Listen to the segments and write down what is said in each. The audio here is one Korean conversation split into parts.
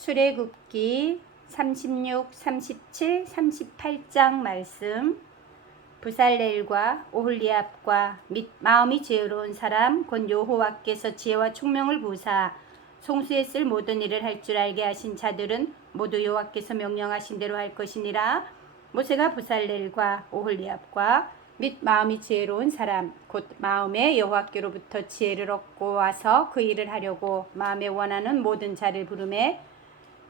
출애굽기 36, 37, 38장 말씀. 부살렐과 오홀리압과 및 마음이 지혜로운 사람 곧 여호와께서 지혜와 총명을 부사 송수에 쓸 모든 일을 할 줄 알게 하신 자들은 모두 여호와께서 명령하신 대로 할 것이니라. 모세가 부살렐과 오홀리압과 및 마음이 지혜로운 사람 곧 마음에 여호와께로부터 지혜를 얻고 와서 그 일을 하려고 마음에 원하는 모든 자를 부르매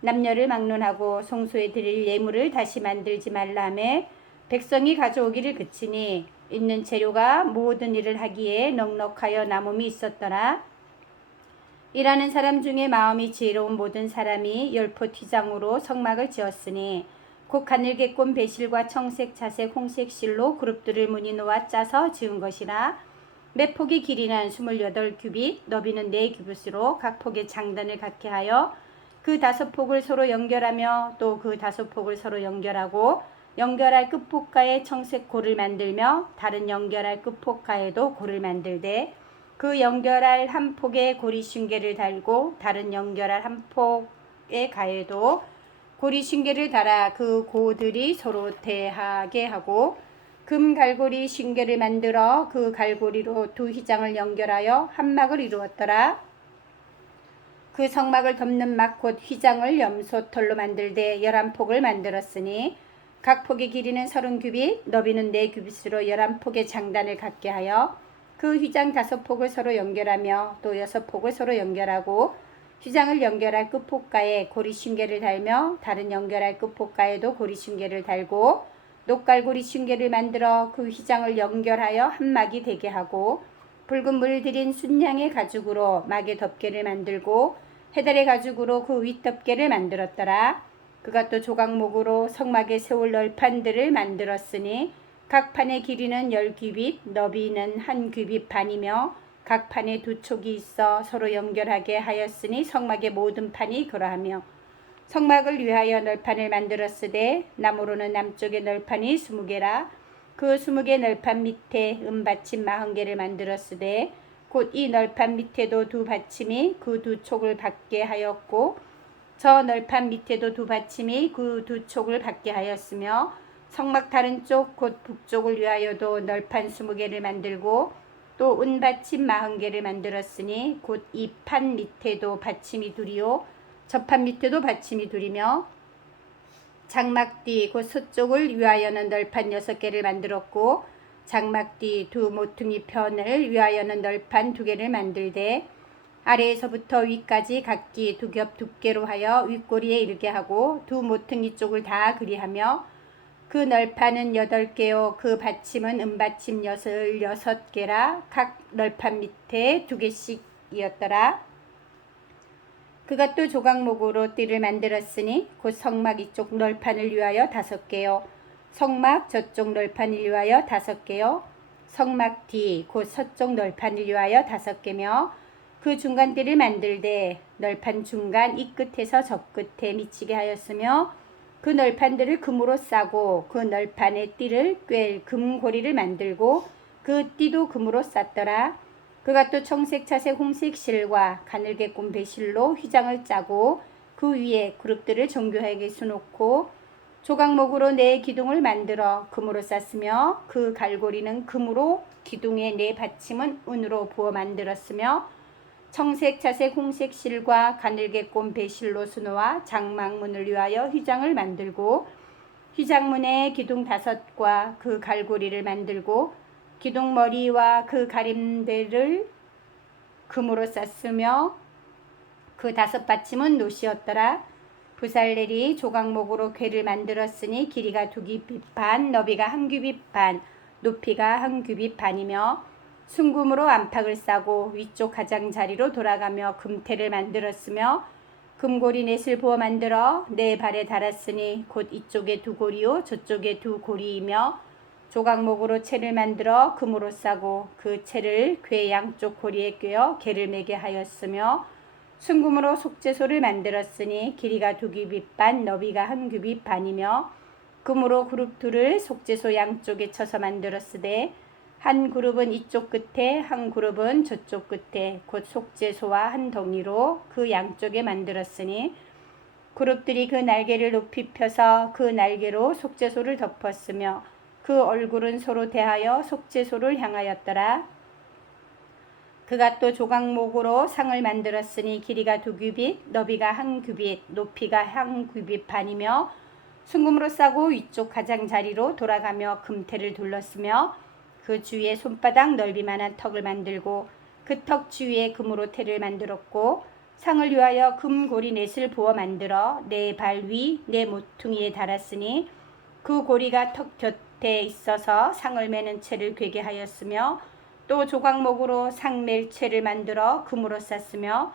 남녀를 막론하고 송소에 드릴 예물을 다시 만들지 말라매 백성이 가져오기를 그치니 있는 재료가 모든 일을 하기에 넉넉하여 남음이 있었더라. 일하는 사람 중에 마음이 지혜로운 모든 사람이 열포 튀장으로 성막을 지었으니 곧 가늘게 꼰 배실과 청색, 자색, 홍색 실로 그룹들을 무늬 놓아 짜서 지은 것이라 매 폭의 길이는 스물여덟 규빗, 너비는 네 규빗으로 각 폭의 장단을 갖게 하여 그 다섯 폭을 서로 연결하며 또 그 다섯 폭을 서로 연결하고 연결할 끝폭가에 청색 골을 만들며 다른 연결할 끝폭가에도 골을 만들되 그 연결할 한 폭에 고리 쉰개를 달고 다른 연결할 한 폭의 가에도 고리 쉰개를 달아 그 고들이 서로 대하게 하고 금 갈고리 쉰개를 만들어 그 갈고리로 두 휘장을 연결하여 한 막을 이루었더라. 그 성막을 덮는 막 곧 휘장을 염소털로 만들되 열한 폭을 만들었으니 각 폭의 길이는 서른 규빗, 너비는 네 규빗으로 열한 폭의 장단을 갖게 하여 그 휘장 다섯 폭을 서로 연결하며 또 여섯 폭을 서로 연결하고 휘장을 연결할 끝폭가에 고리 쉰개를 달며 다른 연결할 끝폭가에도 고리 쉰개를 달고 녹갈고리 쉰개를 만들어 그 휘장을 연결하여 한 막이 되게 하고 붉은 물 들인 순양의 가죽으로 막의 덮개를 만들고 해달의 가죽으로 그 윗덮개를 만들었더라. 또 조각목으로 성막에 세울 널판들을 만들었으니 각 판의 길이는 열 규빗, 너비는 한 규빗 반이며 각 판에 두 촉이 있어 서로 연결하게 하였으니 성막의 모든 판이 그러하며 성막을 위하여 널판을 만들었으되 나무로는 남쪽의 널판이 스무 개라 그 스무 개 널판 밑에 은받침 마흔 개를 만들었으되 곧 이 널판 밑에도 두 받침이 그 두 촉을 받게 하였고 저 널판 밑에도 두 받침이 그 두 촉을 받게 하였으며 성막 다른 쪽 곧 북쪽을 위하여도 널판 스무 개를 만들고 또 은받침 마흔 개를 만들었으니 곧 이 판 밑에도 받침이 둘이요 저 판 밑에도 받침이 둘이며 장막 뒤곧 서쪽을 위하여는 널판 여섯 개를 만들었고 장막 뒤두 모퉁이 편을 위하여는 널판 두 개를 만들되 아래에서부터 위까지 각기 두 겹 두께로 하여 윗꼬리에 이르게 하고 두 모퉁이 쪽을 다 그리하며 그 널판은 여덟 개요 그 받침은 은받침 여섯 여섯 개라 각 널판 밑에 두 개씩이었더라. 그가 또 조각목으로 띠를 만들었으니 곧 성막 이쪽 널판을 위하여 다섯 개요 성막 저쪽 널판을 위하여 다섯 개요 성막 뒤 곧 서쪽 널판을 위하여 다섯 개며 그 중간 띠를 만들되 널판 중간 이 끝에서 저 끝에 미치게 하였으며 그 널판들을 금으로 싸고 그 널판의 띠를 꿰 금고리를 만들고 그 띠도 금으로 쌌더라. 그가 또 청색, 차색, 홍색 실과 가늘게 꼰 배실로 휘장을 짜고 그 위에 그룹들을 정교하게 수놓고 조각목으로 네 기둥을 만들어 금으로 쌌으며 그 갈고리는 금으로 기둥의 네 받침은 은으로 부어 만들었으며 청색, 차색, 홍색 실과 가늘게 꼰 배실로 수놓아 장막문을 위하여 휘장을 만들고 휘장문에 기둥 다섯과 그 갈고리를 만들고 기둥 머리와 그 가림대를 금으로 쌌으며 그 다섯 받침은 노시였더라. 부살렐이 조각목으로 궤를 만들었으니 길이가 두 규빗 반, 너비가 한 규빗 반, 높이가 한 규빗 반이며 순금으로 안팎을 싸고 위쪽 가장자리로 돌아가며 금태를 만들었으며 금고리 넷을 부어 만들어 네 발에 달았으니 곧 이쪽에 두 고리요 저쪽에 두 고리이며 조각목으로 채를 만들어 금으로 싸고 그 채를 괴 양쪽 고리에 꿰어 개를 매게 하였으며 순금으로 속죄소를 만들었으니 길이가 두 규빗 반 너비가 한 규빗 반이며 금으로 그룹 둘을 속죄소 양쪽에 쳐서 만들었으되 한 그룹은 이쪽 끝에 한 그룹은 저쪽 끝에 곧 속죄소와 한 덩이로 그 양쪽에 만들었으니 그룹들이 그 날개를 높이 펴서 그 날개로 속죄소를 덮었으며 그 얼굴은 서로 대하여 속죄소를 향하였더라. 그가 또 조각목으로 상을 만들었으니 길이가 두 규빗, 너비가 한 규빗, 높이가 한 규빗 반이며 순금으로 싸고 위쪽 가장자리로 돌아가며 금태를 둘렀으며 그 주위에 손바닥 넓이만한 턱을 만들고 그 턱 주위에 금으로 태를 만들었고 상을 위하여 금고리 넷을 부어 만들어 네 발 위 네 모퉁이에 달았으니 그 고리가 턱 곁 에 있어서 상을 매는 채를 괴게 하였으며 또 조각목으로 상멜 채를 만들어 금으로 쌌으며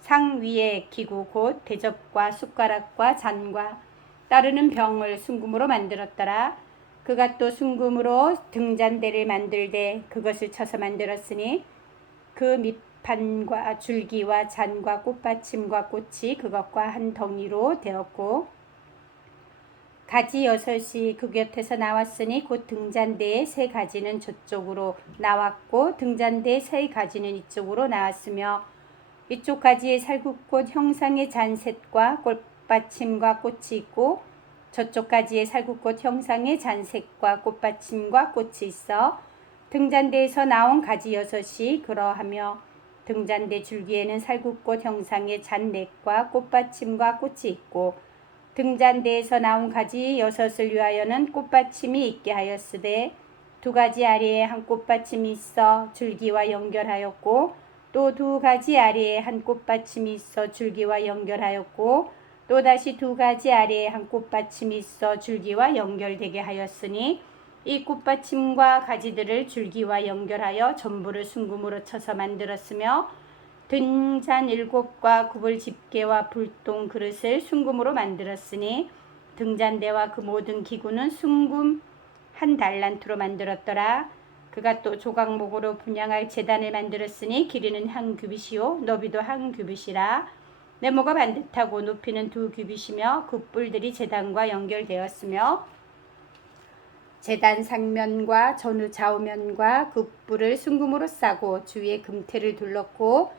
상 위에 기구 곧 대접과 숟가락과 잔과 따르는 병을 순금으로 만들었더라. 그가 또 순금으로 등잔대를 만들되 그것을 쳐서 만들었으니 그 밑판과 줄기와 잔과 꽃받침과 꽃이 그것과 한 덩이로 되었고 가지 여섯이 그 곁에서 나왔으니 곧 등잔대의 세 가지는 저쪽으로 나왔고 등잔대의 세 가지는 이쪽으로 나왔으며 이쪽 가지에 살구꽃 형상의 잔셋과 꽃받침과 꽃이 있고 저쪽 가지에 살구꽃 형상의 잔색과 꽃받침과 꽃이 있어 등잔대에서 나온 가지 여섯이 그러하며 등잔대 줄기에는 살구꽃 형상의 잔넷과 꽃받침과 꽃이 있고 등잔대에서 나온 가지 여섯을 위하여는 꽃받침이 있게 하였으되 두 가지 아래에 한 꽃받침이 있어 줄기와 연결하였고 또 두 가지 아래에 한 꽃받침이 있어 줄기와 연결하였고 또 다시 두 가지 아래에 한 꽃받침이 있어 줄기와 연결되게 하였으니 이 꽃받침과 가지들을 줄기와 연결하여 전부를 순금으로 쳐서 만들었으며 등잔 일곱과 굽을 집게와 불똥 그릇을 순금으로 만들었으니 등잔대와 그 모든 기구는 순금 한 달란트로 만들었더라. 그가 또 조각목으로 분양할 재단을 만들었으니 길이는 한 규빗이요 너비도 한 규빗이라 네모가 반듯하고 높이는 두 규빗이며 그 뿔들이 재단과 연결되었으며 재단 상면과 전후 좌우면과 그 뿔을 순금으로 싸고 주위에 금태를 둘렀고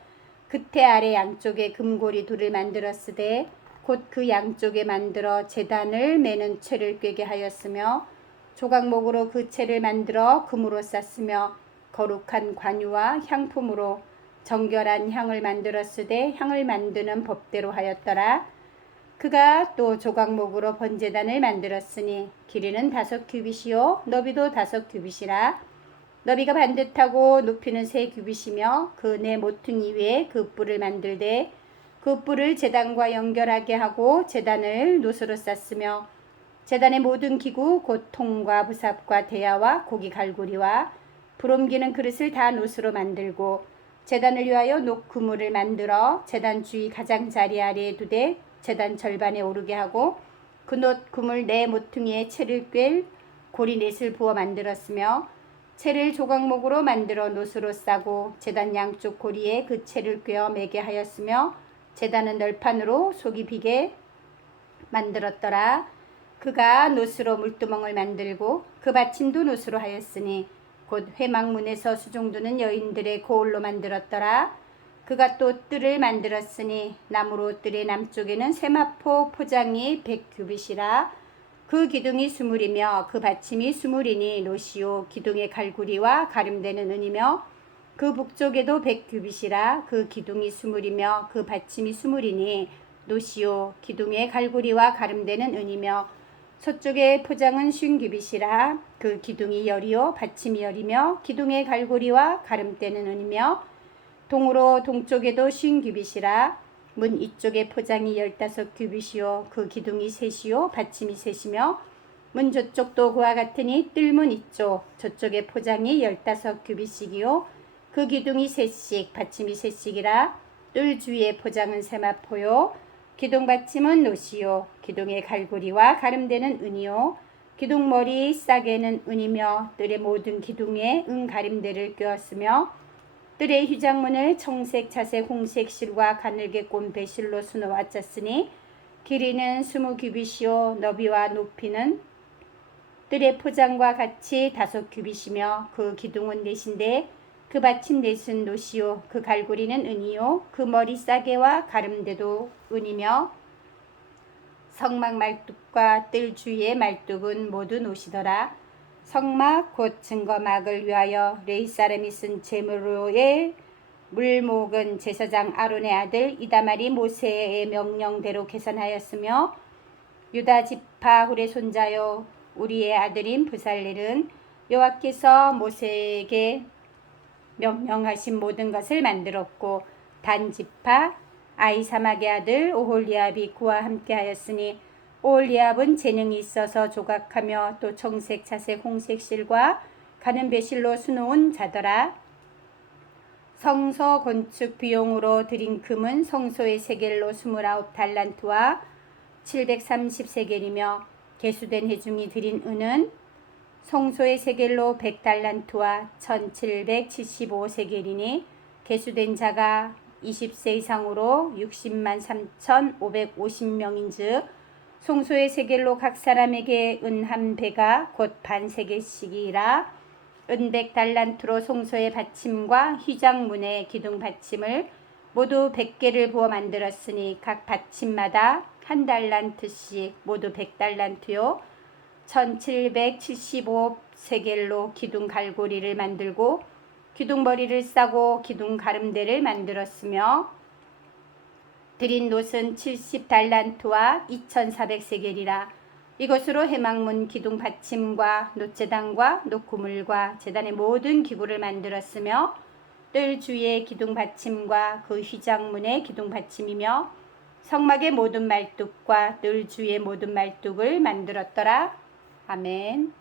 그태 아래 양쪽에 금고리 둘을 만들었으되 곧 그 양쪽에 만들어 재단을 매는 채를 꿰게 하였으며 조각목으로 그 채를 만들어 금으로 쌌으며 거룩한 관유와 향품으로 정결한 향을 만들었으되 향을 만드는 법대로 하였더라. 그가 또 조각목으로 번제단을 만들었으니 길이는 다섯 규빗이요 너비도 다섯 규빗이라 너비가 반듯하고 높이는 세 규빗이며 그 네 모퉁이 위에 그 뿔을 만들되 그 뿔을 재단과 연결하게 하고 재단을 노수로 쌌으며 재단의 모든 기구 곧 통과 부삽과 대야와 고기 갈고리와 불옮기는 그릇을 다 노수로 만들고 재단을 위하여 녹 그물을 만들어 재단 주위 가장자리 아래에 두되 재단 절반에 오르게 하고 그놋 그물 네 모퉁이에 채를 꿰 고리 넷을 부어 만들었으며 채를 조각목으로 만들어 노수로 싸고 재단 양쪽 고리에 그 채를 꿰어 매게 하였으며 재단은 널판으로 속이 비게 만들었더라. 그가 노수로 물두멍을 만들고 그 받침도 노수로 하였으니 곧 회막문에서 수종두는 여인들의 고울로 만들었더라. 그가 또 뜰을 만들었으니 나무로 뜰의 남쪽에는 세마포 포장이 백규빗이라 그 기둥이 수물이며 그 받침이 수물이니 노시오. 기둥의 갈구리와 가름되는 은이며 그 북쪽에도 백 규빗이라 그 기둥이 수물이며 그 받침이 수물이니 노시오. 기둥의 갈구리와 가름되는 은이며 서쪽의 포장은 쉰 규빗이라 그 기둥이 열이요 받침이 열이며 기둥의 갈고리와 가름대는 은이며 동으로 동쪽에도 쉰 규빗이라 문 이쪽의 포장이 열다섯 규빗이요. 그 기둥이 셋이요. 받침이 셋이며 문 저쪽도 그와 같으니 뜰문 이쪽 저쪽의 포장이 열다섯 규빗씩이요. 그 기둥이 셋씩 받침이 셋씩이라 뜰 주위의 포장은 세마포요. 기둥 받침은 노시요. 기둥의 갈고리와 가름되는 은이요. 기둥 머리 싸개는 은이며 뜰의 모든 기둥에 은 가림대를 꿰었으며 뜰의 휘장문을 청색, 자색, 홍색 실과 가늘게 꼰 배실로 수놓아 짰으니 길이는 스무 규빗이요 너비와 높이는 뜰의 포장과 같이 다섯 규빗이며 그 기둥은 넷인데 그 받침 넷은 노시요 그 갈고리는 은이요 그 머리 싸개와 가름대도 은이며 성막 말뚝과 뜰 주위의 말뚝은 모두 노시더라 성막 곧 증거막을 위하여 레이 사람이 쓴 제물로의 물목은 제사장 아론의 아들 이다말이 모세의 명령대로 계산하였으며 유다 지파 후레 손자요 우리의 아들인 부살렐은 여호와께서 모세에게 명령하신 모든 것을 만들었고 단 지파 아이사막의 아들 오홀리압이 그와 함께하였으니 오홀리압은 재능이 있어서 조각하며 또 청색, 자색, 홍색 실과 가는 배실로 수놓은 자더라. 성소 건축 비용으로 들인 금은 성소의 세겔로 29 달란트와 730세겔이며 개수된 해중이 들인 은은 성소의 세겔로 100달란트와 1775세겔이니 개수된 자가 20세 이상으로 60만 3,550명인즉 송소의 세겔로 각 사람에게 은한 배가 곧 반 세겔씩이라. 은백 달란트로 송소의 받침과 휘장문의 기둥 받침을 모두 100개를 부어 만들었으니 각 받침마다 한 달란트씩 모두 100달란트요. 1775세겔로 기둥 갈고리를 만들고 기둥머리를 싸고 기둥 가름대를 만들었으며 드린 놋은 70달란트와 2400세겔이라 이것으로 해망문 기둥 받침과 놋재단과 놋구물과 재단의 모든 기구를 만들었으며 뜰 주위의 기둥 받침과 그 휘장문의 기둥 받침이며 성막의 모든 말뚝과 뜰 주위의 모든 말뚝을 만들었더라. 아멘.